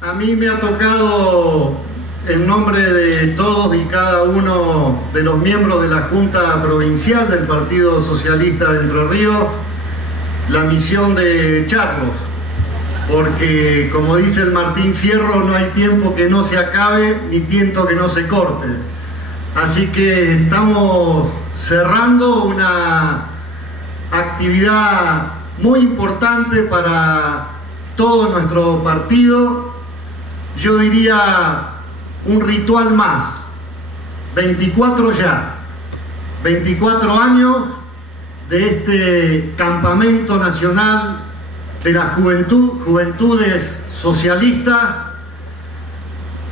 A mí me ha tocado, en nombre de todos y cada uno de los miembros de la Junta Provincial del Partido Socialista de Entre Ríos, la misión de echarlos, porque como dice el Martín Fierro, no hay tiempo que no se acabe ni tiento que no se corte. Así que estamos cerrando una actividad muy importante para todo nuestro partido. Yo diría un ritual más, 24 ya, 24 años de este campamento nacional de la juventudes socialistas,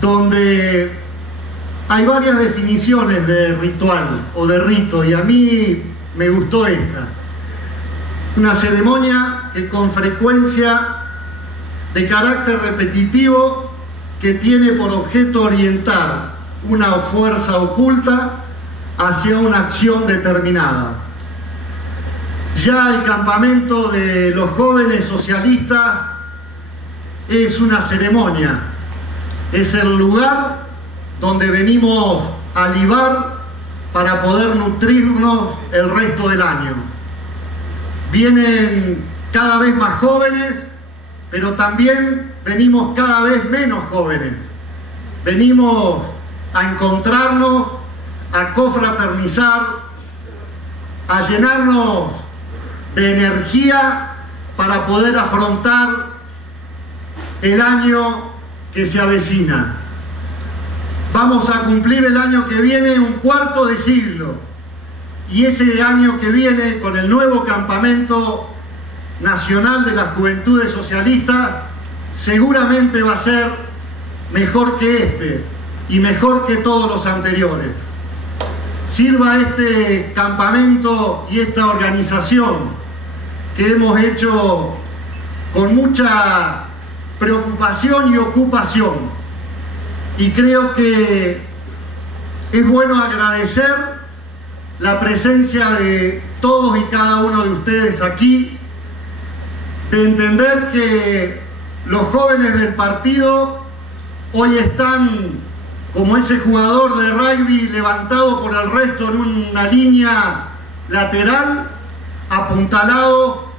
donde hay varias definiciones de ritual o de rito, y a mí me gustó esta. Una ceremonia que con frecuencia de carácter repetitivo, que tiene por objeto orientar una fuerza oculta hacia una acción determinada. Ya el campamento de los jóvenes socialistas es una ceremonia, es el lugar donde venimos a libar para poder nutrirnos el resto del año. Vienen cada vez más jóvenes, pero también venimos cada vez menos jóvenes. Venimos a encontrarnos, a confraternizar, a llenarnos de energía para poder afrontar el año que se avecina. Vamos a cumplir el año que viene un cuarto de siglo, y ese año que viene, con el nuevo campamento nacional de las juventudes socialistas, seguramente va a ser mejor que este y mejor que todos los anteriores. Sirva este campamento y esta organización que hemos hecho con mucha preocupación y ocupación, y creo que es bueno agradecer la presencia de todos y cada uno de ustedes aquí, de entender que los jóvenes del partido hoy están como ese jugador de rugby levantado por el resto en una línea lateral, apuntalado,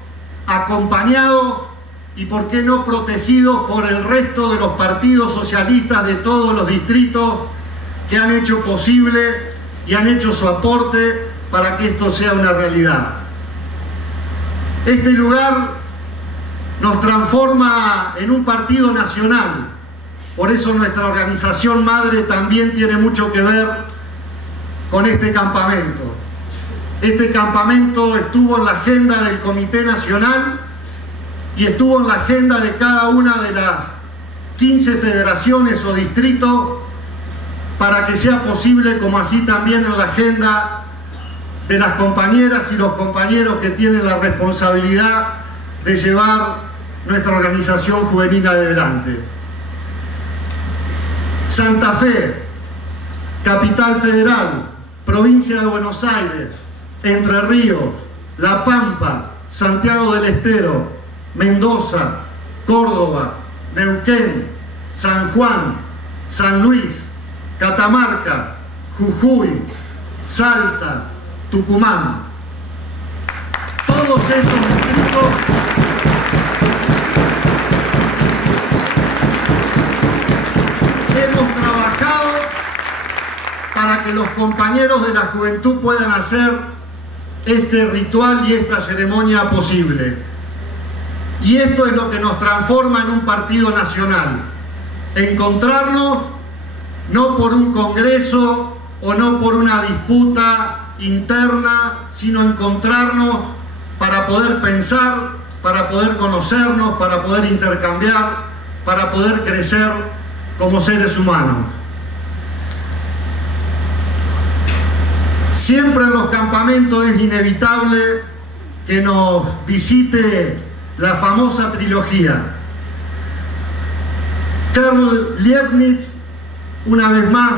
acompañado y, por qué no, protegidos por el resto de los partidos socialistas de todos los distritos que han hecho posible y han hecho su aporte para que esto sea una realidad. Este lugar nos transforma en un partido nacional. Por eso nuestra organización madre también tiene mucho que ver con este campamento. Este campamento estuvo en la agenda del Comité Nacional y estuvo en la agenda de cada una de las 15 federaciones o distritos, para que sea posible, como así también en la agenda de las compañeras y los compañeros que tienen la responsabilidad de llevar nuestra organización juvenil adelante. Santa Fe, Capital Federal, Provincia de Buenos Aires, Entre Ríos, La Pampa, Santiago del Estero, Mendoza, Córdoba, Neuquén, San Juan, San Luis, Catamarca, Jujuy, Salta, Tucumán. Todos estos distritos hemos trabajado para que los compañeros de la juventud puedan hacer este ritual y esta ceremonia posible. Y esto es lo que nos transforma en un partido nacional. Encontrarnos no por un congreso o no por una disputa interna, sino encontrarnos para poder pensar, para poder conocernos, para poder intercambiar, para poder crecer como seres humanos. Siempre en los campamentos es inevitable que nos visite la famosa trilogía. Karl Liebknecht, una vez más,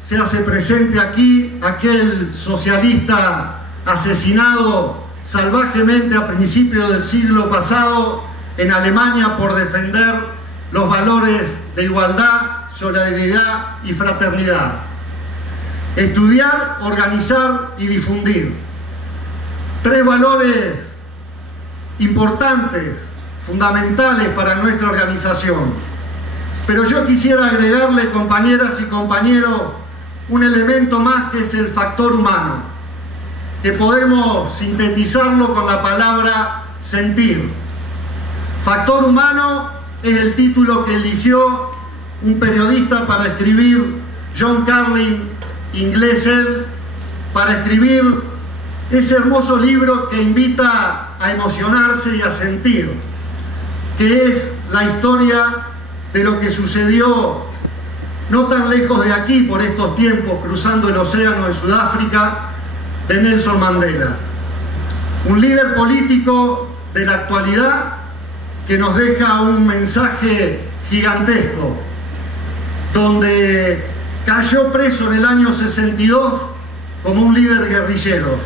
se hace presente aquí, aquel socialista asesinado salvajemente a principios del siglo pasado en Alemania por defender los valores de igualdad, solidaridad y fraternidad. Estudiar, organizar y difundir. 3 valores importantes, fundamentales para nuestra organización. Pero yo quisiera agregarle, compañeras y compañeros, un elemento más, que es el factor humano, que podemos sintetizarlo con la palabra sentir. Factor humano es el título que eligió un periodista para escribir, John Carlin, inglés él, para escribir ese hermoso libro que invita a emocionarse y a sentir, que es la historia de lo que sucedió no tan lejos de aquí, por estos tiempos, cruzando el océano en Sudáfrica, de Nelson Mandela. Un líder político de la actualidad que nos deja un mensaje gigantesco, donde cayó preso en el año 62 como un líder guerrillero,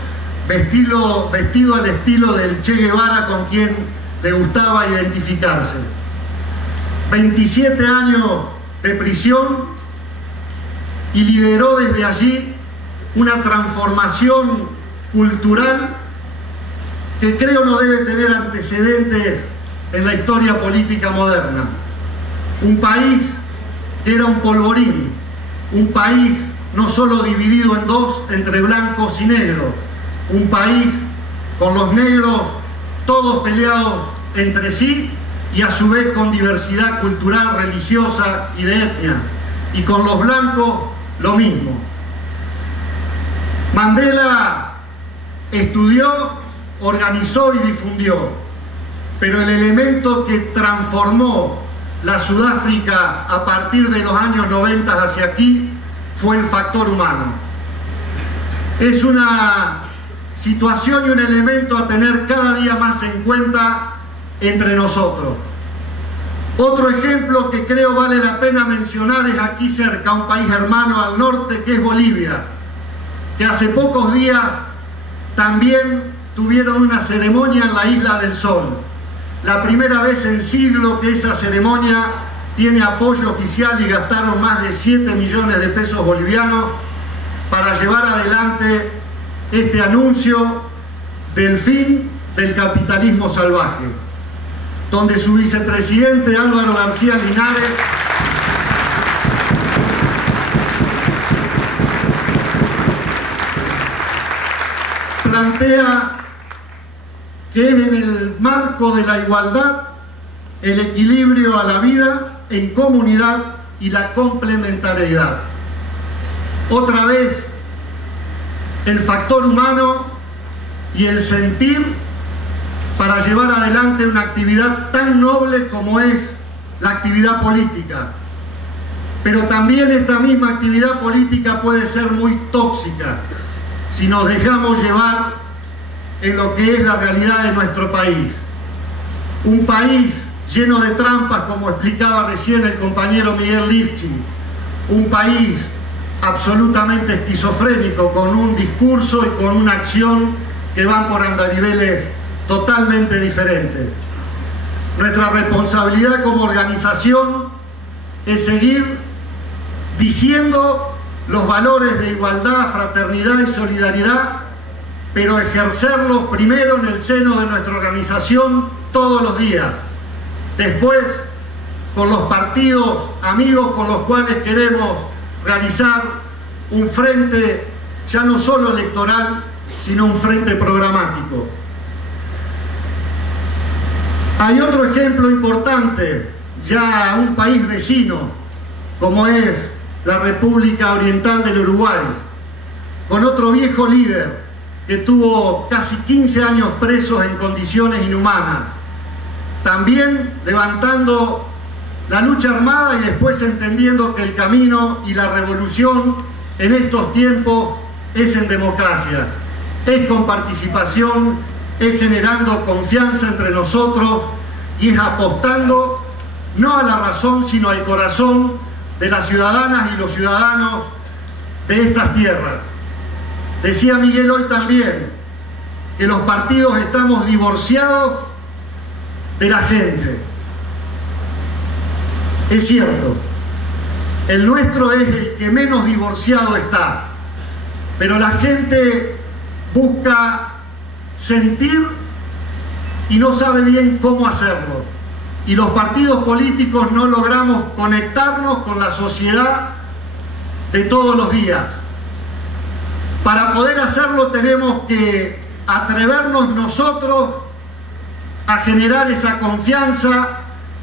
vestido al estilo del Che Guevara, con quien le gustaba identificarse. 27 años de prisión, y lideró desde allí una transformación cultural que creo no debe tener antecedentes en la historia política moderna. Un país que era un polvorín, un país no solo dividido en dos, entre blancos y negros, un país con los negros todos peleados entre sí y a su vez con diversidad cultural, religiosa y de etnia, y con los blancos lo mismo. Mandela estudió, organizó y difundió, pero el elemento que transformó la Sudáfrica a partir de los años 90 hacia aquí fue el factor humano. Es una situación y un elemento a tener cada día más en cuenta entre nosotros. Otro ejemplo que creo vale la pena mencionar es aquí cerca, un país hermano al norte, que es Bolivia, que hace pocos días también tuvieron una ceremonia en la Isla del Sol. La primera vez en siglo que esa ceremonia tiene apoyo oficial, y gastaron más de 7 millones de pesos bolivianos para llevar adelante este anuncio del fin del capitalismo salvaje, donde su vicepresidente Álvaro García Linares plantea que es en el marco de la igualdad, el equilibrio a la vida en comunidad y la complementariedad. Otra vez, el factor humano y el sentir para llevar adelante una actividad tan noble como es la actividad política. Pero también esta misma actividad política puede ser muy tóxica si nos dejamos llevar en lo que es la realidad de nuestro país. Un país lleno de trampas, como explicaba recién el compañero Miguel Lifchi. Un país absolutamente esquizofrénico, con un discurso y con una acción que van por andariveles totalmente diferentes. Nuestra responsabilidad como organización es seguir diciendo los valores de igualdad, fraternidad y solidaridad, pero ejercerlos primero en el seno de nuestra organización todos los días. Después, con los partidos amigos con los cuales queremos realizar un frente ya no solo electoral, sino un frente programático. Hay otro ejemplo importante, ya un país vecino, como es la República Oriental del Uruguay, con otro viejo líder que tuvo casi 15 años presos en condiciones inhumanas, también levantando la lucha armada y después entendiendo que el camino y la revolución en estos tiempos es en democracia, es con participación, es generando confianza entre nosotros y es apostando no a la razón sino al corazón de las ciudadanas y los ciudadanos de estas tierras. Decía Miguel hoy también que los partidos estamos divorciados de la gente. Es cierto, el nuestro es el que menos divorciado está, pero la gente busca sentir y no sabe bien cómo hacerlo. Y los partidos políticos no logramos conectarnos con la sociedad de todos los días. Para poder hacerlo tenemos que atrevernos nosotros a generar esa confianza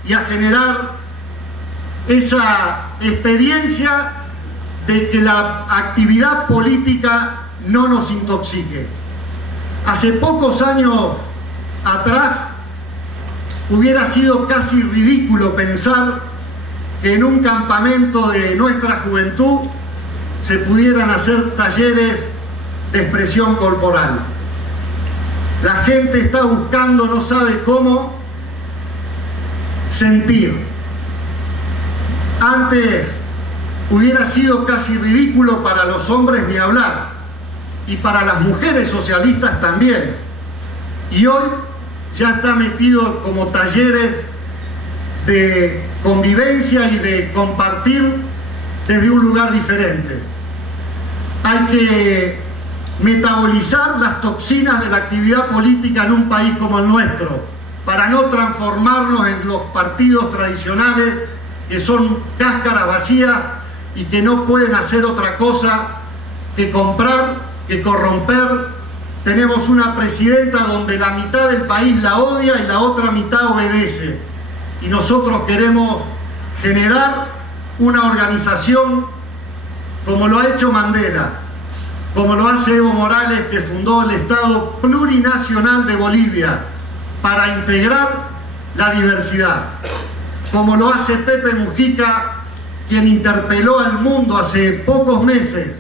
y a generar esa experiencia de que la actividad política no nos intoxique. Hace pocos años atrás hubiera sido casi ridículo pensar que en un campamento de nuestra juventud se pudieran hacer talleres de expresión corporal. La gente está buscando, no sabe cómo, sentir. Antes hubiera sido casi ridículo para los hombres ni hablar, y para las mujeres socialistas también. Y hoy ya está metido como talleres de convivencia y de compartir desde un lugar diferente. Hay que metabolizar las toxinas de la actividad política en un país como el nuestro, para no transformarnos en los partidos tradicionales que son cáscaras vacías y que no pueden hacer otra cosa que comprar, que corromper. Tenemos una presidenta donde la mitad del país la odia y la otra mitad obedece. Y nosotros queremos generar una organización como lo ha hecho Mandela, como lo hace Evo Morales, que fundó el Estado Plurinacional de Bolivia para integrar la diversidad, como lo hace Pepe Mujica, quien interpeló al mundo hace pocos meses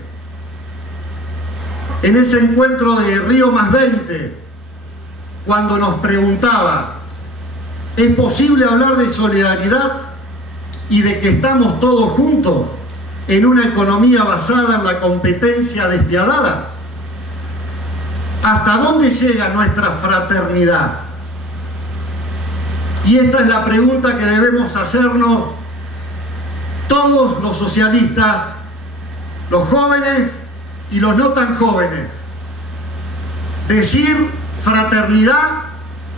en ese encuentro de Río +20, cuando nos preguntaba: ¿es posible hablar de solidaridad y de que estamos todos juntos en una economía basada en la competencia despiadada? ¿Hasta dónde llega nuestra fraternidad? Y esta es la pregunta que debemos hacernos todos los socialistas, los jóvenes y los no tan jóvenes. Decir fraternidad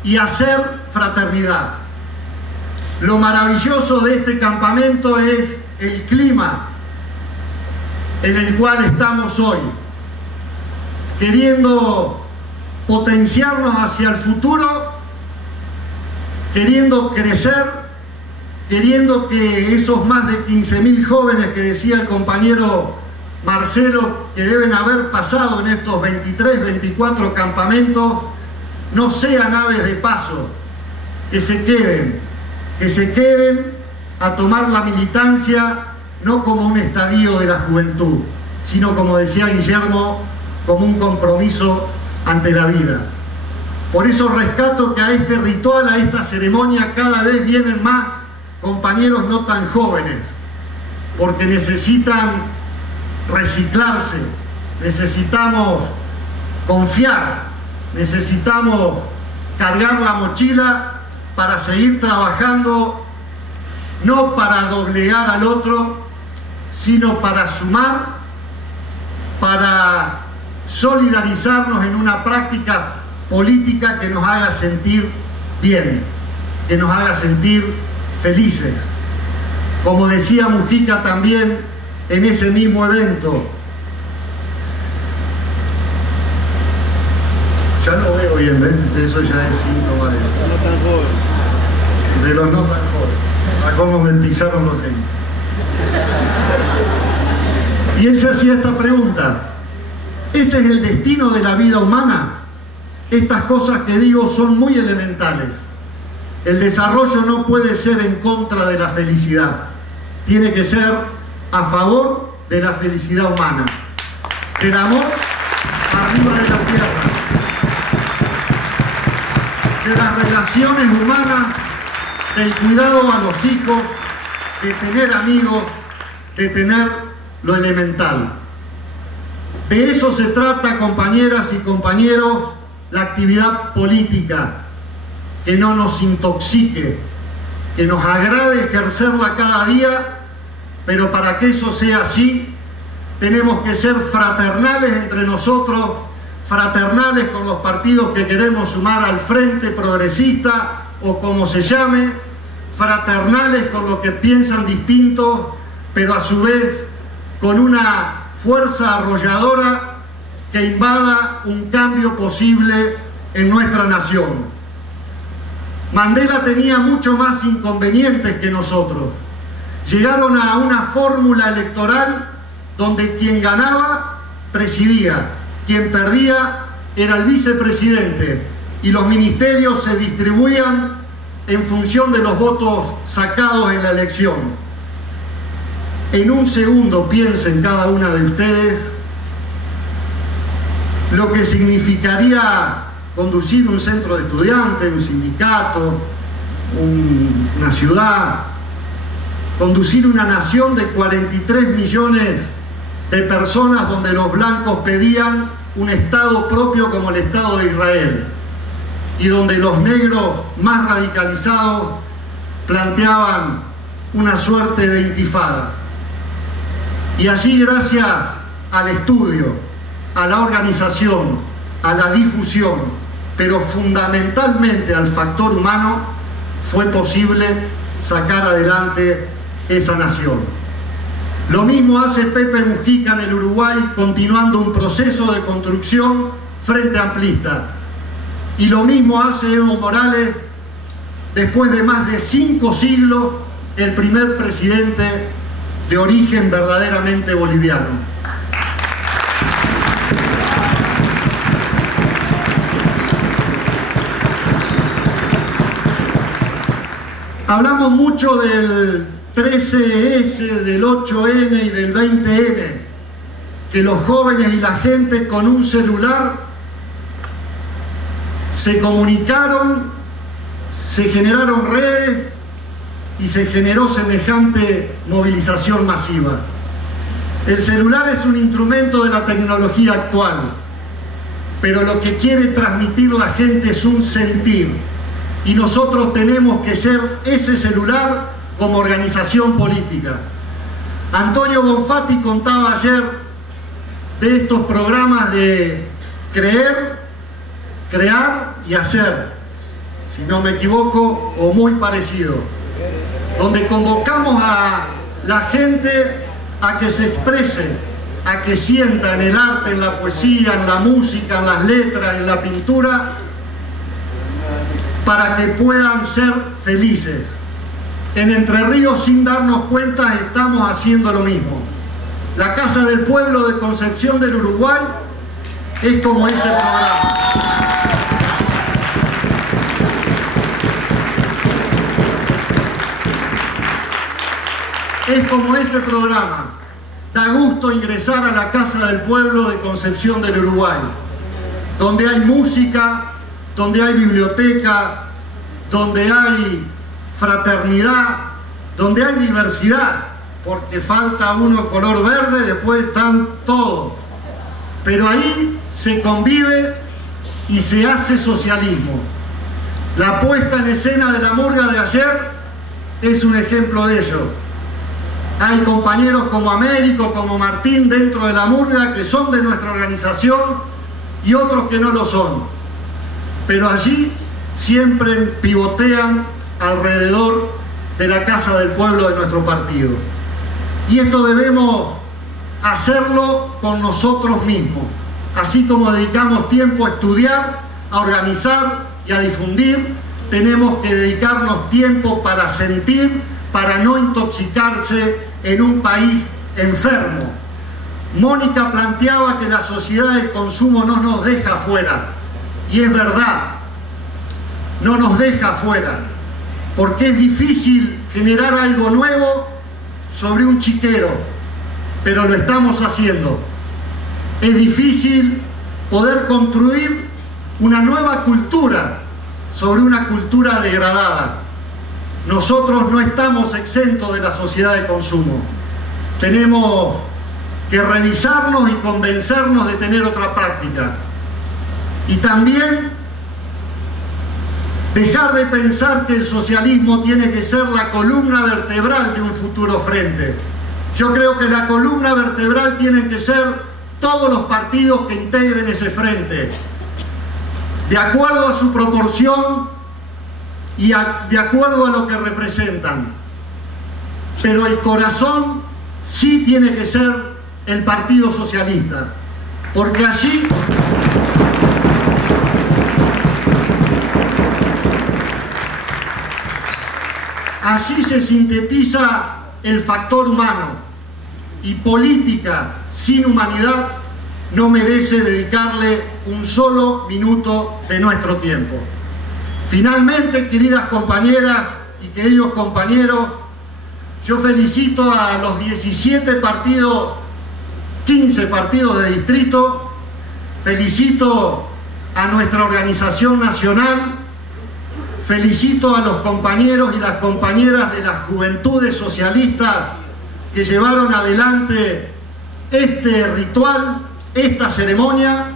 y hacer fraternidad. Lo maravilloso de este campamento es el clima en el cual estamos hoy, queriendo potenciarnos hacia el futuro, queriendo crecer, queriendo que esos más de 15.000 jóvenes que decía el compañero Marcelo que deben haber pasado en estos 23, 24 campamentos no sean aves de paso, que se queden a tomar la militancia no como un estadio de la juventud, sino, como decía Guillermo, como un compromiso ante la vida. Por eso rescato que a este ritual, a esta ceremonia, cada vez vienen más compañeros no tan jóvenes, porque necesitan reciclarse, necesitamos confiar, necesitamos cargar la mochila para seguir trabajando, no para doblegar al otro, sino para sumar, para solidarizarnos en una práctica política que nos haga sentir bien, que nos haga sentir felices. Como decía Mujica también en ese mismo evento, ya no veo bien, ¿ven? Eso ya es síntoma de los no tan jóvenes, a cómo me pisaron los lentes. Y él se hacía esta pregunta: ¿ese es el destino de la vida humana? Estas cosas que digo son muy elementales. El desarrollo no puede ser en contra de la felicidad, tiene que ser a favor de la felicidad humana, del amor arriba de la tierra, de las relaciones humanas, del cuidado a los hijos, de tener amigos, de tener lo elemental. De eso se trata, compañeras y compañeros, la actividad política, que no nos intoxique, que nos agrade ejercerla cada día, pero para que eso sea así, tenemos que ser fraternales entre nosotros, fraternales con los partidos que queremos sumar al Frente Progresista o como se llame, fraternales con los que piensan distinto, pero a su vez con una fuerza arrolladora que invada un cambio posible en nuestra nación. Mandela tenía mucho más inconvenientes que nosotros. Llegaron a una fórmula electoral donde quien ganaba presidía, quien perdía era el vicepresidente y los ministerios se distribuían en función de los votos sacados en la elección. En un segundo piensen cada una de ustedes lo que significaría conducir un centro de estudiantes, un sindicato, una ciudad, conducir una nación de 43 millones de personas donde los blancos pedían un Estado propio como el Estado de Israel y donde los negros más radicalizados planteaban una suerte de intifada. Y allí, gracias al estudio, a la organización, a la difusión, pero fundamentalmente al factor humano, fue posible sacar adelante esa nación. Lo mismo hace Pepe Mujica en el Uruguay, continuando un proceso de construcción frente amplista. Y lo mismo hace Evo Morales, después de más de 5 siglos, el primer presidente de origen verdaderamente boliviano. Hablamos mucho del 13S, del 8N y del 20N, que los jóvenes y la gente con un celular se comunicaron, se generaron redes y se generó semejante movilización masiva. El celular es un instrumento de la tecnología actual, pero lo que quiere transmitir la gente es un sentir, y nosotros tenemos que ser ese celular como organización política. Antonio Bonfatti contaba ayer de estos programas de creer, crear y hacer, si no me equivoco, o muy parecido, donde convocamos a la gente a que se exprese, a que sienta en el arte, en la poesía, en la música, en las letras, en la pintura, para que puedan ser felices. En Entre Ríos, sin darnos cuenta, estamos haciendo lo mismo. La Casa del Pueblo de Concepción del Uruguay es como ese programa. Es como ese programa. Da gusto ingresar a la Casa del Pueblo de Concepción del Uruguay, donde hay música, donde hay biblioteca, donde hay fraternidad, donde hay diversidad, porque falta uno color verde, después están todos. Pero ahí se convive y se hace socialismo. La puesta en escena de la murga de ayer es un ejemplo de ello. Hay compañeros como Américo, como Martín dentro de la murga que son de nuestra organización y otros que no lo son. Pero allí siempre pivotean alrededor de la Casa del Pueblo de nuestro partido. Y esto debemos hacerlo con nosotros mismos. Así como dedicamos tiempo a estudiar, a organizar y a difundir, tenemos que dedicarnos tiempo para sentir, para no intoxicarse en un país enfermo. Mónica planteaba que la sociedad del consumo no nos deja fuera, y es verdad, no nos deja fuera, porque es difícil generar algo nuevo sobre un chiquero, pero lo estamos haciendo. Es difícil poder construir una nueva cultura sobre una cultura degradada. Nosotros no estamos exentos de la sociedad de consumo. Tenemos que revisarnos y convencernos de tener otra práctica. Y también dejar de pensar que el socialismo tiene que ser la columna vertebral de un futuro frente. Yo creo que la columna vertebral tienen que ser todos los partidos que integren ese frente, de acuerdo a su proporción y de acuerdo a lo que representan. Pero el corazón sí tiene que ser el Partido Socialista, porque allí se sintetiza el factor humano, y política sin humanidad no merece dedicarle un solo minuto de nuestro tiempo. Finalmente, queridas compañeras y queridos compañeros, yo felicito a los 15 partidos de distrito, felicito a nuestra organización nacional, felicito a los compañeros y las compañeras de las juventudes socialistas que llevaron adelante este ritual, esta ceremonia,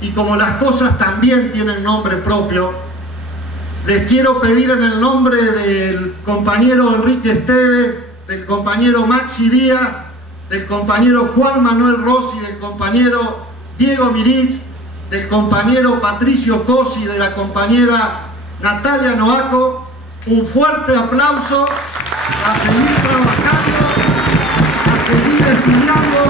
y como las cosas también tienen nombre propio, les quiero pedir en el nombre del compañero Enrique Esteves, del compañero Maxi Díaz, del compañero Juan Manuel Rossi, del compañero Diego Mirich, del compañero Patricio Cosi, de la compañera Natalia Noaco, un fuerte aplauso, a seguir trabajando, a seguir estudiando